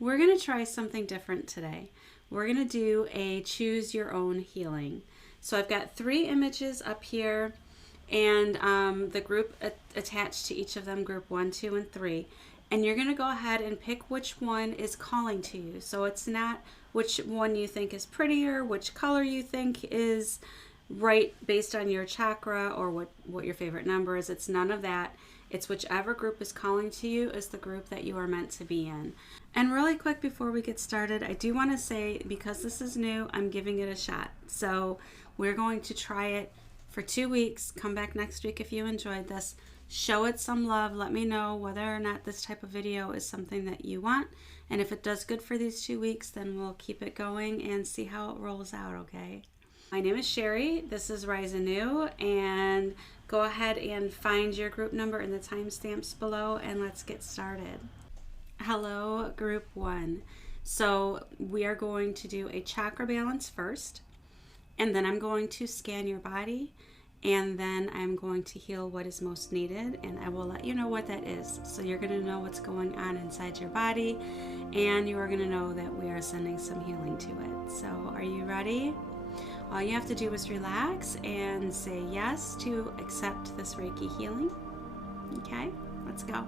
We're going to try something different today. We're going to do a choose your own healing. So I've got 3 images up here, and the group attached to each of them, group 1, 2, and 3. And you're going to go ahead and pick which one is calling to you. So it's not which one you think is prettier, which color you think is right based on your chakra or what your favorite number is. It's none of that. It's whichever group is calling to you is the group that you are meant to be in. And really quick before we get started, I do want to say, because this is new, I'm giving it a shot. So we're going to try it for 2 weeks. Come back next week if you enjoyed this. Show it some love. Let me know whether or not this type of video is something that you want. And if it does good for these 2 weeks, then we'll keep it going and see how it rolls out, okay? My name is Sherry. This is Rise Anew, and go ahead and find your group number in the timestamps below, and let's get started. Hello, group 1. So we are going to do a chakra balance first, and then I'm going to scan your body, and then I'm going to heal what is most needed, and I will let you know what that is. So you're going to know what's going on inside your body, and you are going to know that we are sending some healing to it. So are you ready? All you have to do is relax and say yes to accept this Reiki healing. Okay, let's go.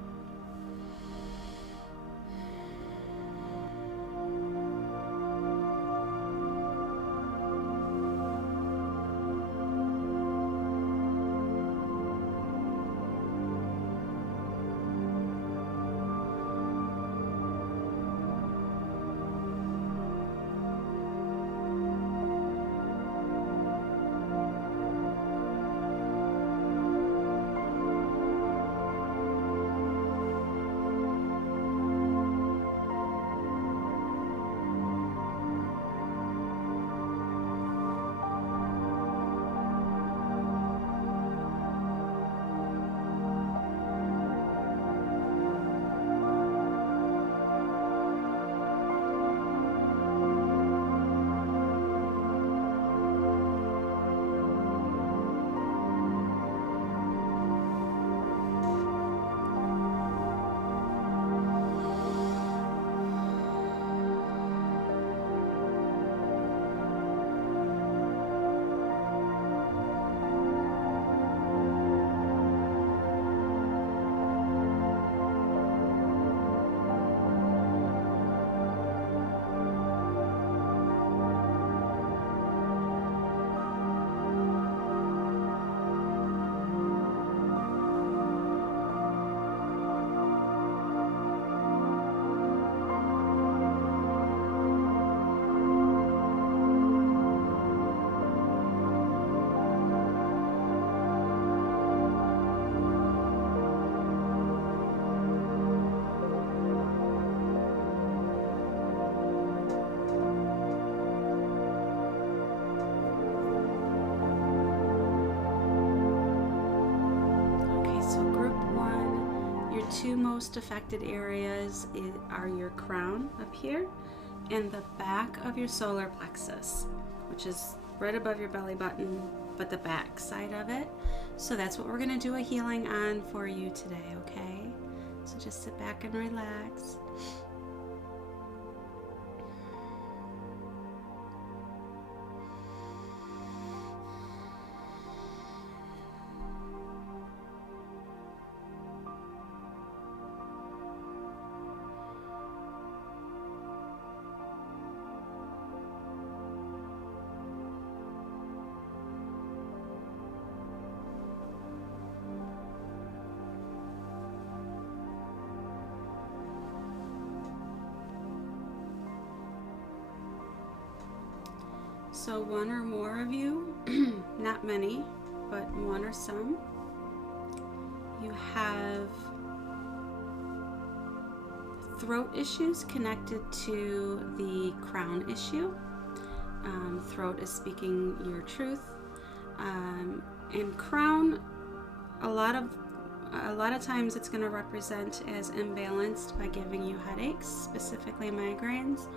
Two most affected areas are your crown up here and the back of your solar plexus, which is right above your belly button, but the back side of it. So that's what we're going to do a healing on for you today, okay? So just sit back and relax. So one or more of you, not many, but one or some, you have throat issues connected to the crown issue. Throat is speaking your truth. And crown, a lot of times it's going to represent as imbalanced by giving you headaches, specifically migraines.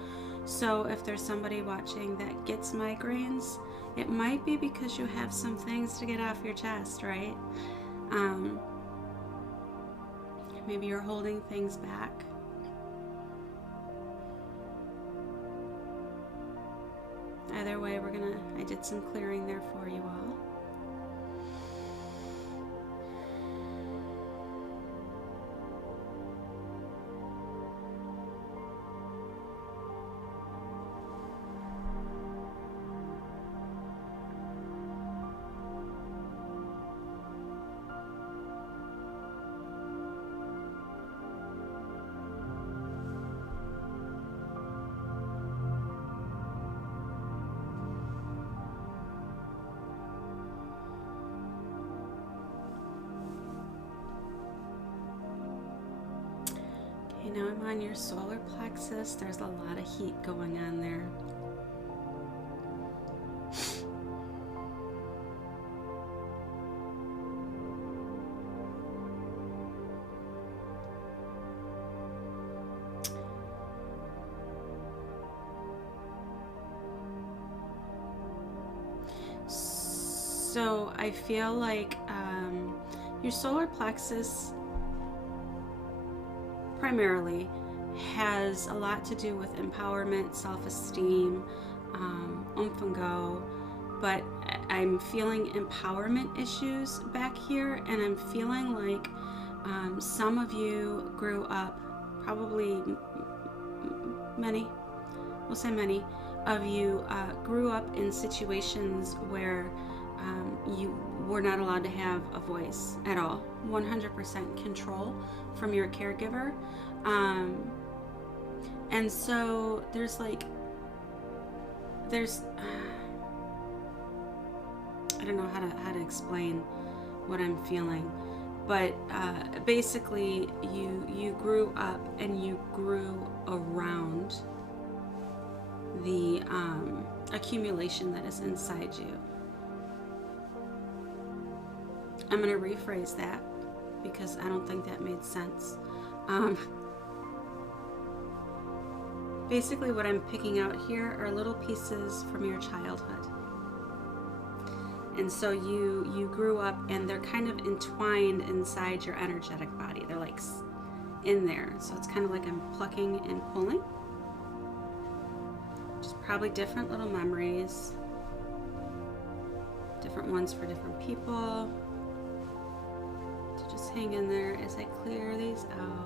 So if there's somebody watching that gets migraines, it might be because you have some things to get off your chest, right? Maybe you're holding things back. Either way, I did some clearing there for you all. Now I'm on your solar plexus. There's a lot of heat going on there. So I feel like your solar plexus primarily has a lot to do with empowerment, self-esteem, oomph and go, but I'm feeling empowerment issues back here, and I'm feeling like some of you grew up, probably many of you grew up in situations where you were not allowed to have a voice at all, 100% control from your caregiver, and so there's I don't know how to explain what I'm feeling, but basically you grew up and you grew around the accumulation that is inside you. I'm going to rephrase that because I don't think that made sense. Basically what I'm picking out here are little pieces from your childhood. And so you grew up and they're kind of entwined inside your energetic body. They're like in there. So it's kind of like I'm plucking and pulling. Just probably different little memories. Different ones for different people. So just hang in there as I clear these out.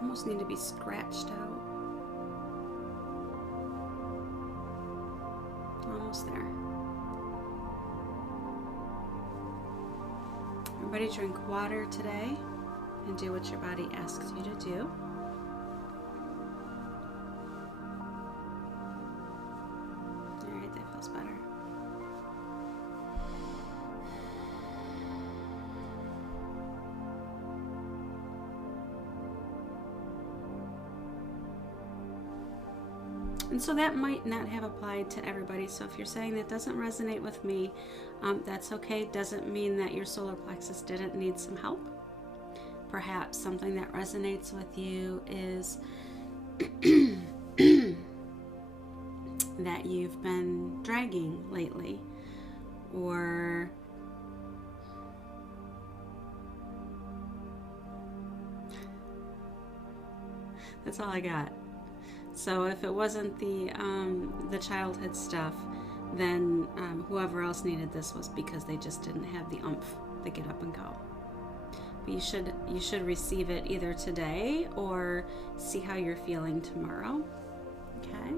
Almost need to be scratched out. Almost there. Everybody drink water today and do what your body asks you to do. All right, that feels better. And so that might not have applied to everybody. So if you're saying that doesn't resonate with me, that's okay. Doesn't mean that your solar plexus didn't need some help. Perhaps something that resonates with you is that you've been dragging lately, or that's all I got. So if it wasn't the childhood stuff, then whoever else needed this was because they just didn't have the oomph to get up and go. But you should receive it either today or see how you're feeling tomorrow. Okay.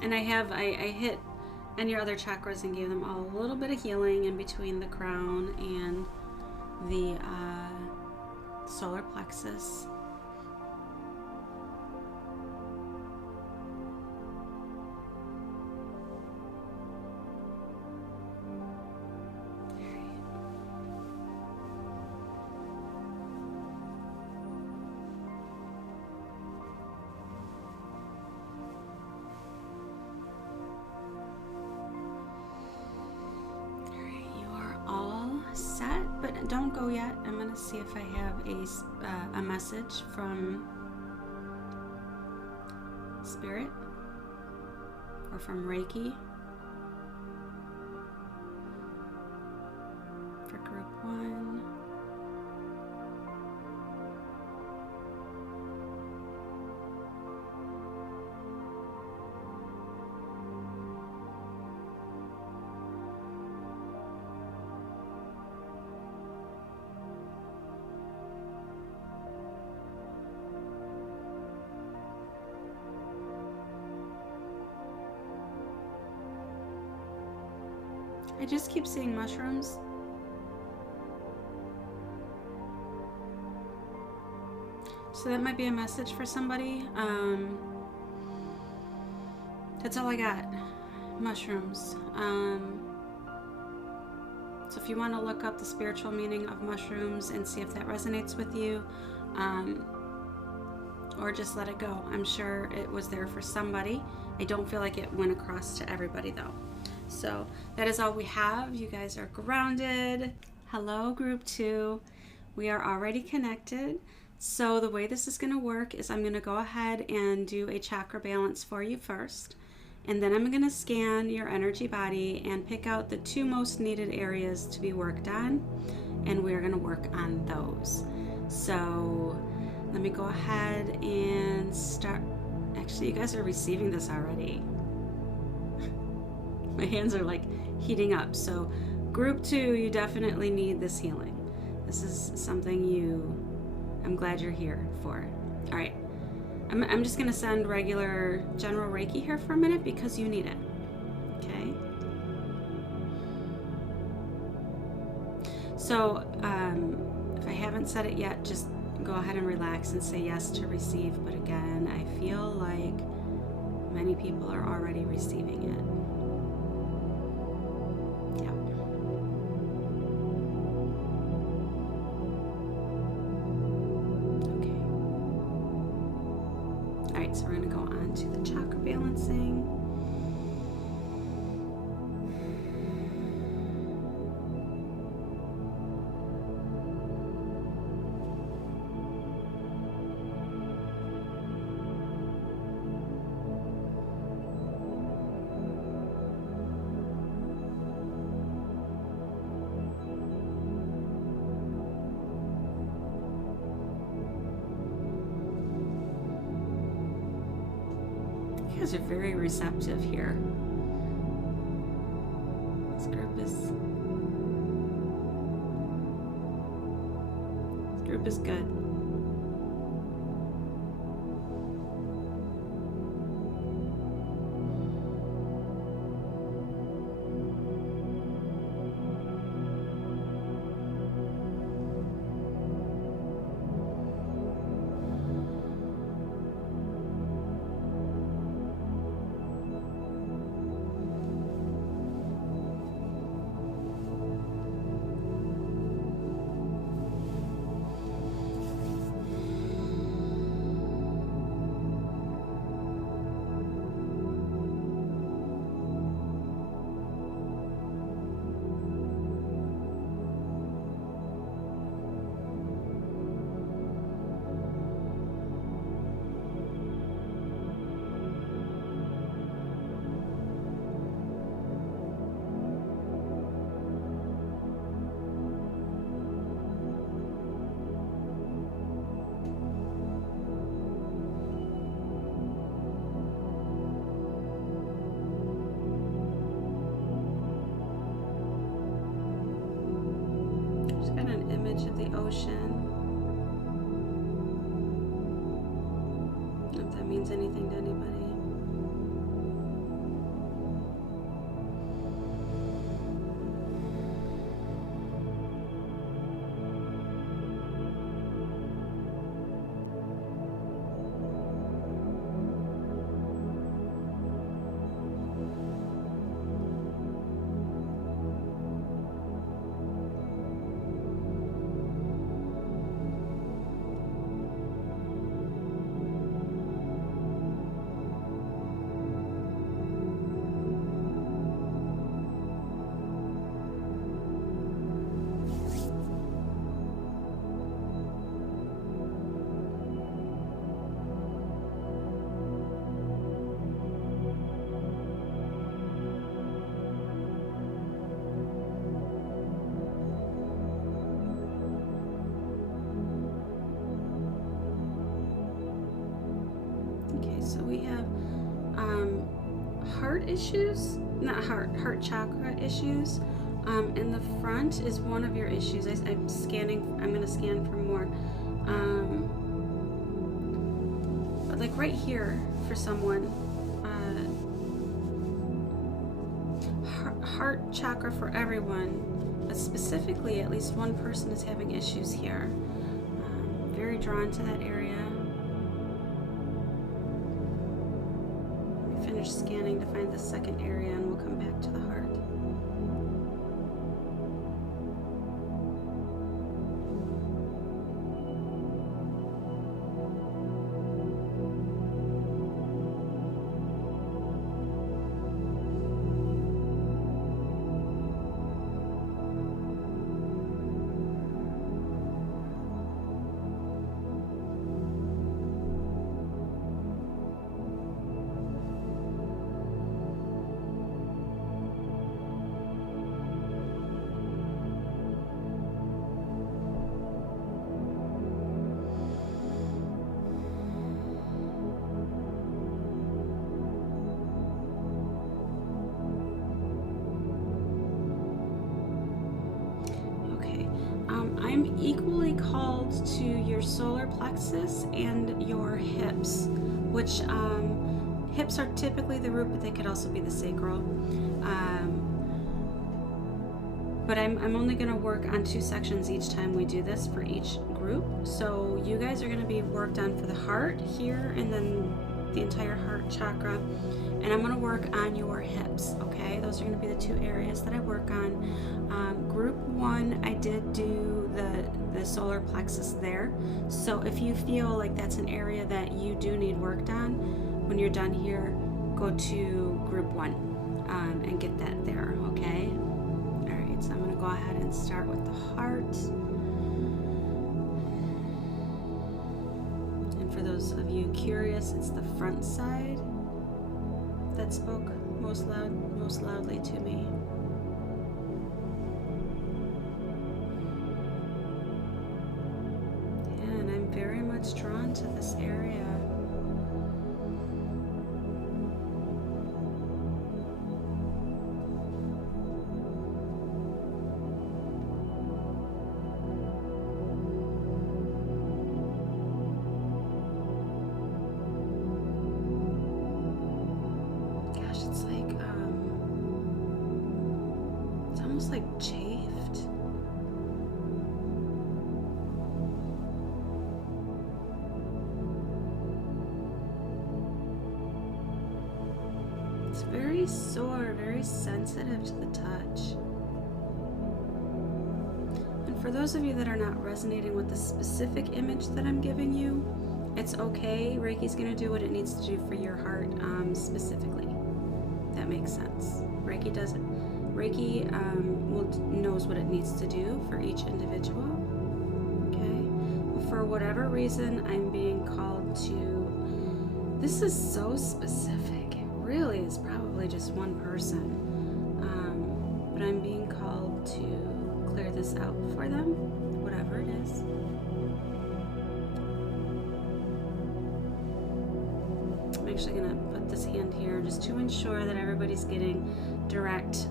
And I hit and your other chakras and gave them all a little bit of healing in between the crown and the solar plexus. Don't go yet. I'm going to see if I have a message from Spirit or from Reiki for group 1. I just keep seeing mushrooms. So that might be a message for somebody. That's all I got. Mushrooms. So if you want to look up the spiritual meaning of mushrooms and see if that resonates with you, or just let it go. I'm sure it was there for somebody. I don't feel like it went across to everybody though. So that is all we have. You guys are grounded. Hello, group 2. We are already connected. So the way this is going to work is I'm going to go ahead and do a chakra balance for you first. And then I'm going to scan your energy body and pick out the 2 most needed areas to be worked on. And we're going to work on those. So let me go ahead and start. Actually, you guys are receiving this already. My hands are like heating up. So group 2, you definitely need this healing. This is something I'm glad you're here for. All right. I'm just going to send regular general Reiki here for a minute because you need it. Okay. So if I haven't said it yet, just go ahead and relax and say yes to receive. But again, I feel like many people are already receiving it. So we're going to go on to the chakra balancing. You guys are very receptive here. This group is good. Of the ocean. If that means anything to anybody. Okay, so we have heart issues, not heart chakra issues. In the front is one of your issues. I'm scanning. I'm going to scan for more. But like right here for someone, heart chakra for everyone, but specifically at least one person is having issues here. Very drawn to that area. Let me finish scanning to find the second area and we'll come back to the heart. I'm equally called to your solar plexus and your hips, which hips are typically the root, but they could also be the sacral. But I'm only going to work on 2 sections each time we do this for each group. So you guys are going to be worked on for the heart here and then the entire heart chakra. And I'm going to work on your hips, okay? Those are going to be the 2 areas that I work on. Group 1, I did do the solar plexus there. So if you feel like that's an area that you do need worked on, when you're done here, go to group 1 and get that there, okay? All right, so I'm going to go ahead and start with the heart. And for those of you curious, it's the front side that spoke most loudly to me. And I'm very much drawn to this area. Like chafed. It's very sore, very sensitive to the touch. And for those of you that are not resonating with the specific image that I'm giving you, it's okay. Reiki's going to do what it needs to do for your heart specifically. That makes sense. Reiki does it. Reiki knows what it needs to do for each individual, okay? But for whatever reason, I'm being called to, this is so specific. It really is probably just one person. But I'm being called to clear this out for them, whatever it is. I'm actually going to put this hand here just to ensure that everybody's getting direct,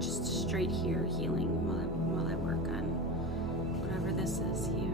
just straight here healing while I work on whatever this is here.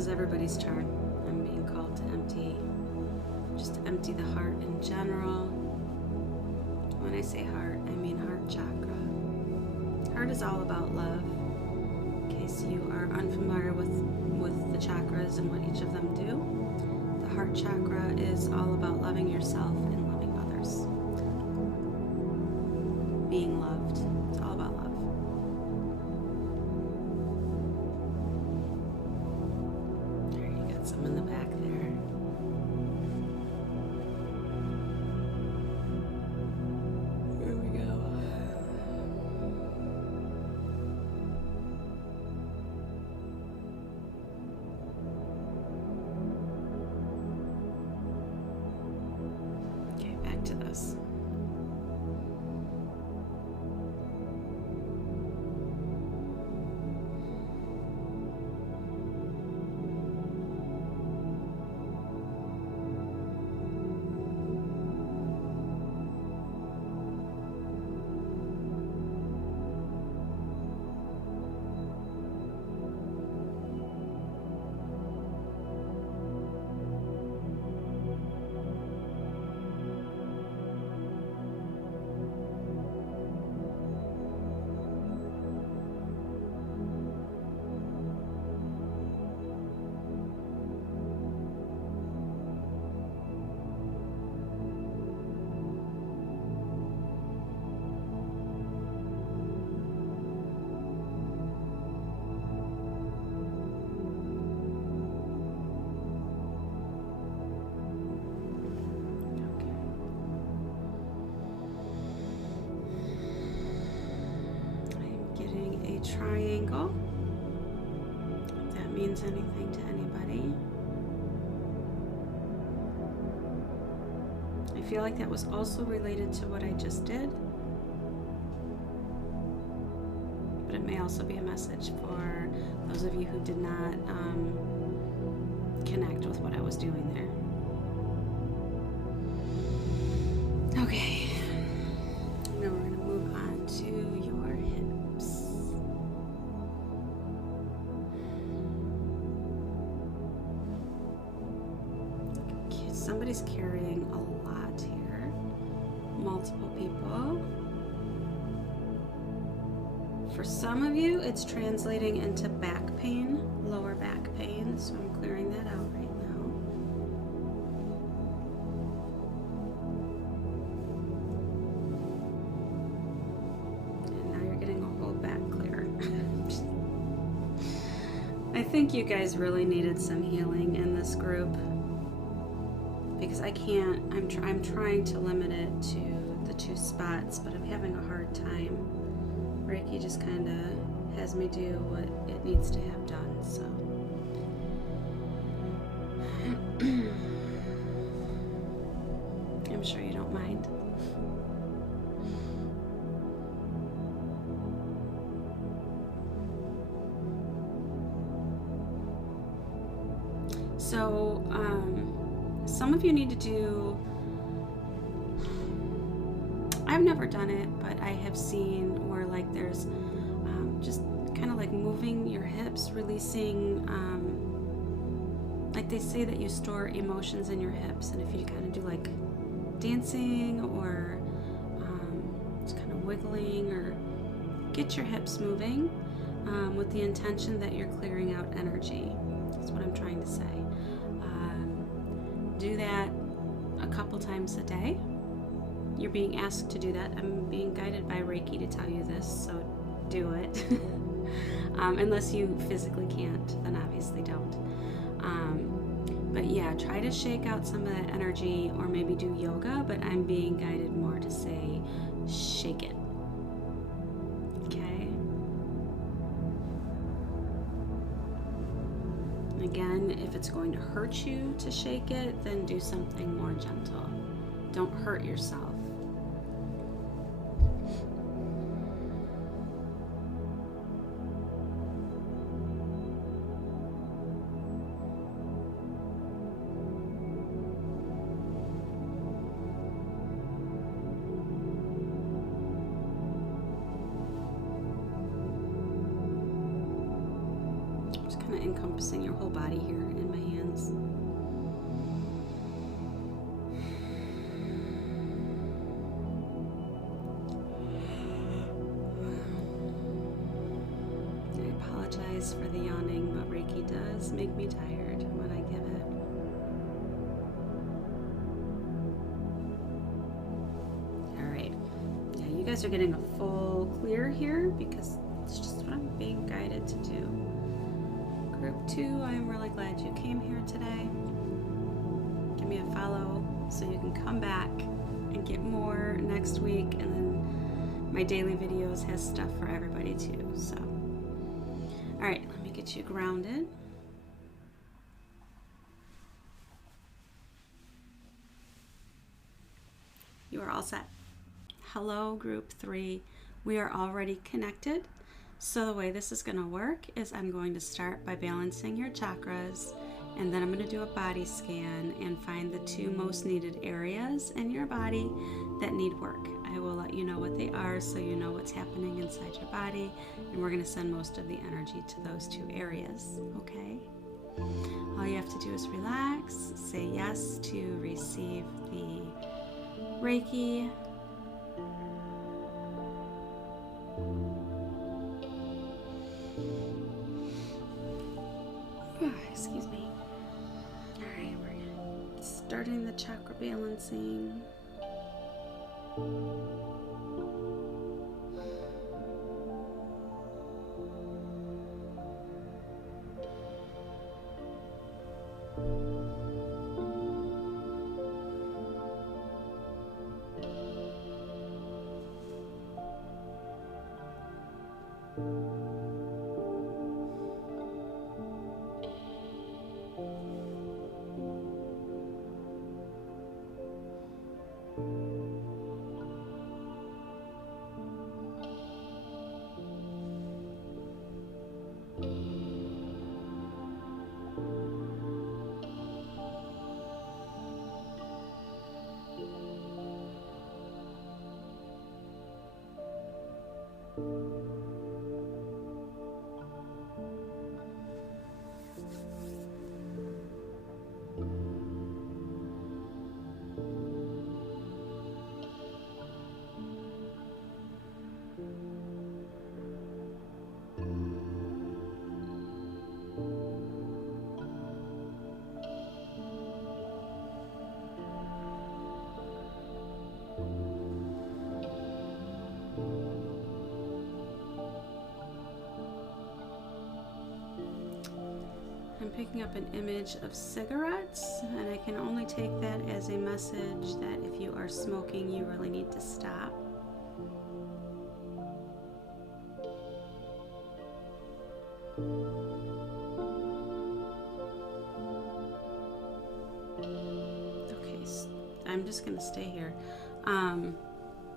is everybody's turn. I'm being called to empty the heart in general. When I say heart, I mean heart chakra. Heart is all about love. In case you are unfamiliar with the chakras and what each of them do, the heart chakra is all about loving yourself and loving others. Being loved. It's all about love. Some in the back there. Here we go. Okay, back to this. Triangle, if that means anything to anybody. I feel like that was also related to what I just did, but it may also be a message for those of you who did not connect with what I was doing there. Okay, now we're going to move on to your hips. Somebody's carrying a lot here. Multiple people. For some of you, it's translating into back pain, lower back pain, so I'm clearing that out right now. And now you're getting a whole back clear. I think you guys really needed some healing in this group. Because I can't, I'm trying to limit it to the 2 spots, but I'm having a hard time. Reiki just kind of has me do what it needs to have done, so. I'm sure you don't mind. So, some of you need to do, I've never done it, but I have seen where like there's just kind of like moving your hips, releasing, like they say that you store emotions in your hips, and if you kind of do like dancing or just kind of wiggling or get your hips moving with the intention that you're clearing out energy. That's what I'm trying to say. Do that a couple times a day. You're being asked to do that. I'm being guided by Reiki to tell you this, so do it. Unless you physically can't, then obviously don't. But yeah, try to shake out some of that energy, or maybe do yoga, but I'm being guided more to say shake it. Okay? Again, if it's going to hurt you to shake it, then do something more gentle. Don't hurt yourself. of encompassing your whole body here in my hands. I apologize for the yawning, but Reiki does make me tired when I give it. All right. Yeah, you guys are getting a full clear here because it's just what I'm being guided to do. Group 2, I'm really glad you came here today. Give me a follow so you can come back and get more next week, and then my daily videos has stuff for everybody too. So, all right, let me get you grounded. You are all set. Hello, group 3. We are already connected. So the way this is going to work is I'm going to start by balancing your chakras, and then I'm going to do a body scan and find the 2 most needed areas in your body that need work. I will let you know what they are so you know what's happening inside your body, and we're going to send most of the energy to those 2 areas, okay? All you have to do is relax, say yes to receive the Reiki. Excuse me. All right, we're starting the chakra balancing. I'm picking up an image of cigarettes, and I can only take that as a message that if you are smoking, you really need to stop. Okay, I'm just going to stay here.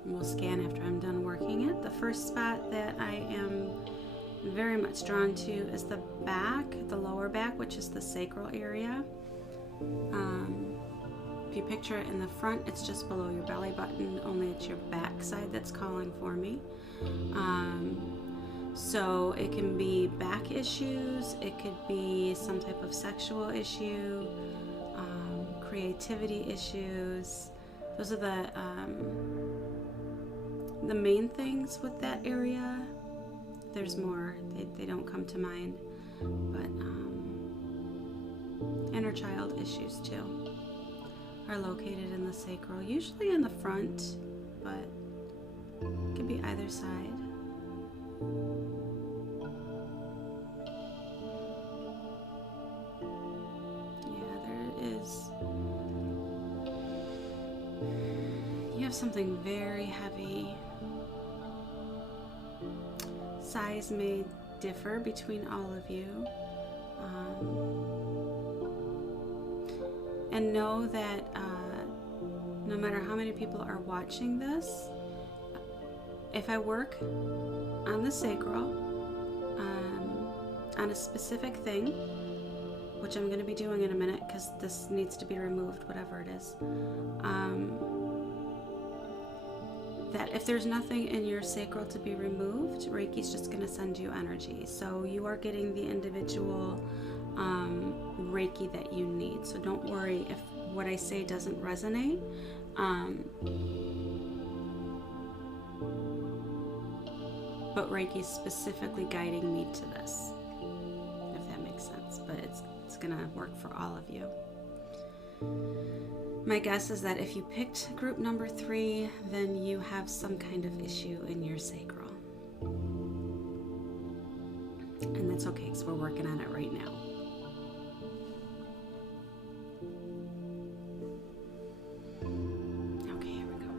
We'll scan after I'm done working it. The first spot that I am very much drawn to is the back, the lower back, which is the sacral area. If you picture it in the front, it's just below your belly button, only it's your back side that's calling for me. So it can be back issues, it could be some type of sexual issue, creativity issues. Those are the main things with that area. There's more, they don't come to mind, but inner child issues too are located in the sacral, usually in the front, but it could be either side. Yeah, there is. You have something very heavy. Size may differ between all of you, and know that no matter how many people are watching this, if I work on the sacral, on a specific thing, which I'm going to be doing in a minute because this needs to be removed, whatever it is, that if there's nothing in your sacral to be removed, Reiki's just going to send you energy. So you are getting the individual Reiki that you need. So don't worry if what I say doesn't resonate. But Reiki's specifically guiding me to this, if that makes sense. But it's going to work for all of you. My guess is that if you picked group number 3, then you have some kind of issue in your sacral. And that's okay, because we're working on it right now. Okay, here we go.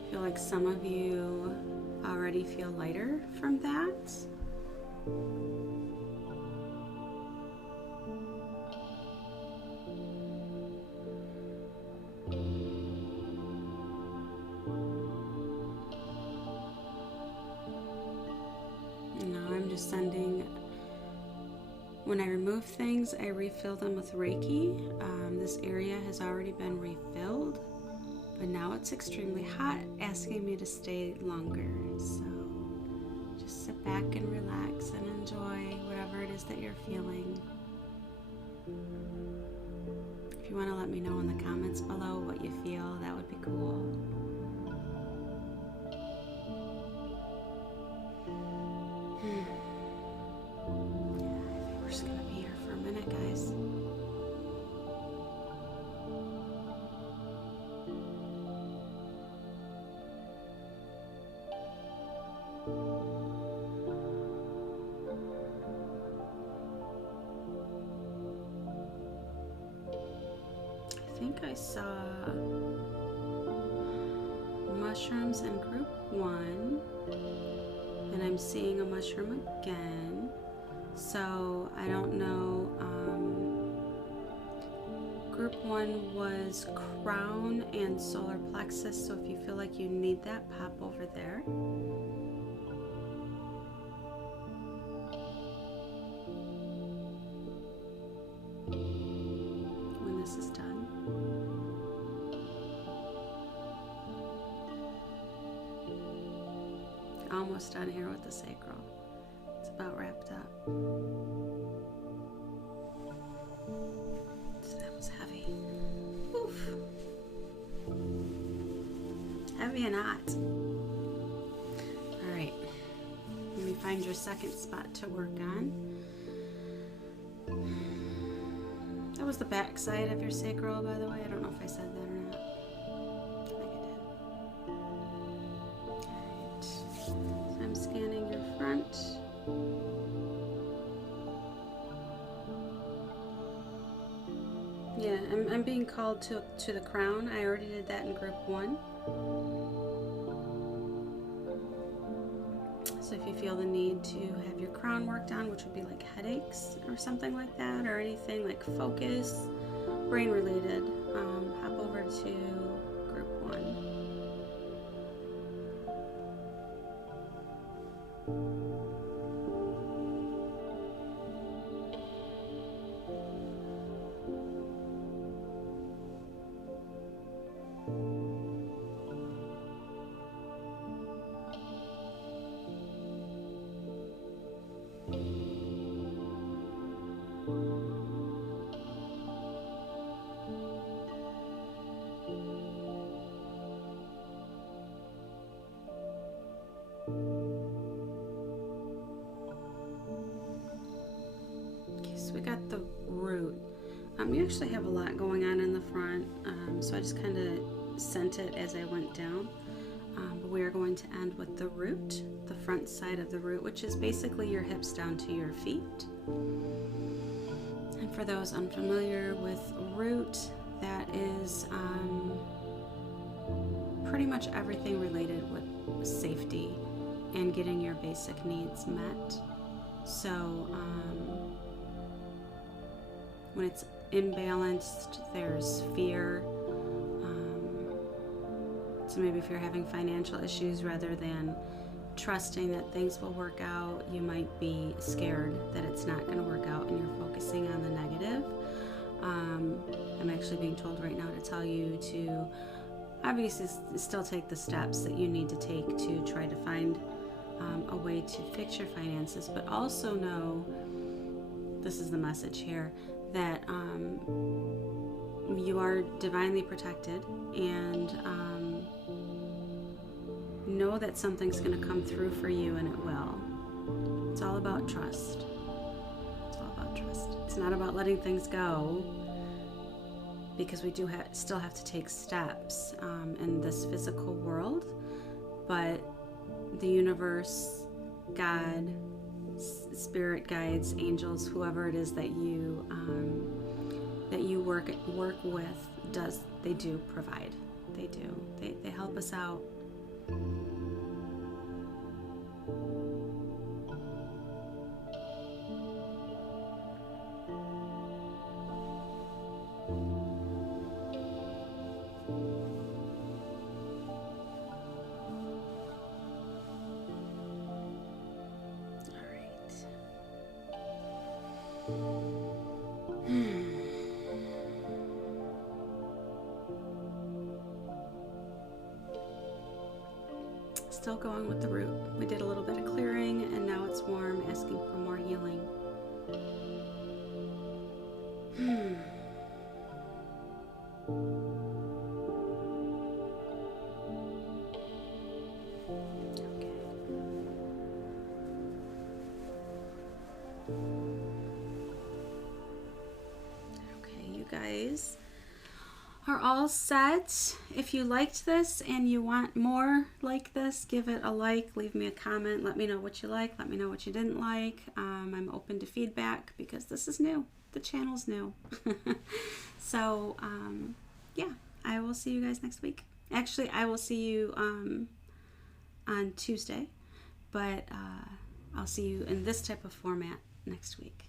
I feel like some of you already feel lighter from that. Now I'm just sending, when I remove things, I refill them with Reiki. This area has already been refilled, but now it's extremely hot, asking me to stay longer. So just sit back and relax and enjoy whatever it is that you're feeling. If you want to let me know in the comments below what you feel, that would be cool. Yeah, I think we're just going to be here for a minute, guys. I think I saw mushrooms in group 1, and I'm seeing a mushroom again. So I don't know. Group 1 was crown and solar plexus. So if you feel like you need that, pop over there. When this is done. Almost done here with the sacral. It's about wrapped up. So that was heavy. Oof. Heavy and hot. All right. Let me find your second spot to work on. That was the back side of your sacral, by the way. I don't know if I said that or not. I think I did. Alright. So I'm scanning your front. Yeah, I'm being called to the crown. I already did that in group 1. So if you feel the need to have your crown worked on, which would be like headaches or something like that, or anything like focus, brain related, hop over to group 1. So we got the root. You actually have a lot going on in the front, so I just kind of sent it as I went down. But we are going to end with the root, the front side of the root, which is basically your hips down to your feet. And for those unfamiliar with root, that is pretty much everything related with safety and getting your basic needs met. So when it's imbalanced, there's fear. So maybe if you're having financial issues, rather than trusting that things will work out, you might be scared that it's not going to work out and you're focusing on the negative. I'm actually being told right now to tell you to obviously still take the steps that you need to take to try to find a way to fix your finances, but also know, this is the message here, that you are divinely protected, and know that something's going to come through for you, and it will. It's all about trust. It's all about trust. It's not about letting things go, because we do still have to take steps in this physical world, but the universe, God, spirit guides, angels, whoever it is that you work with, they do provide. They do. They help us out. Still going with the root. We did a little bit of clearing, and now it's warm, asking for more healing. Okay, you guys are all set. If you liked this and you want more like this, give it a like, leave me a comment, let me know what you like, let me know what you didn't like. I'm open to feedback because this is new. The channel's new. So, yeah, I will see you guys next week. Actually, I will see you on Tuesday, but I'll see you in this type of format next week.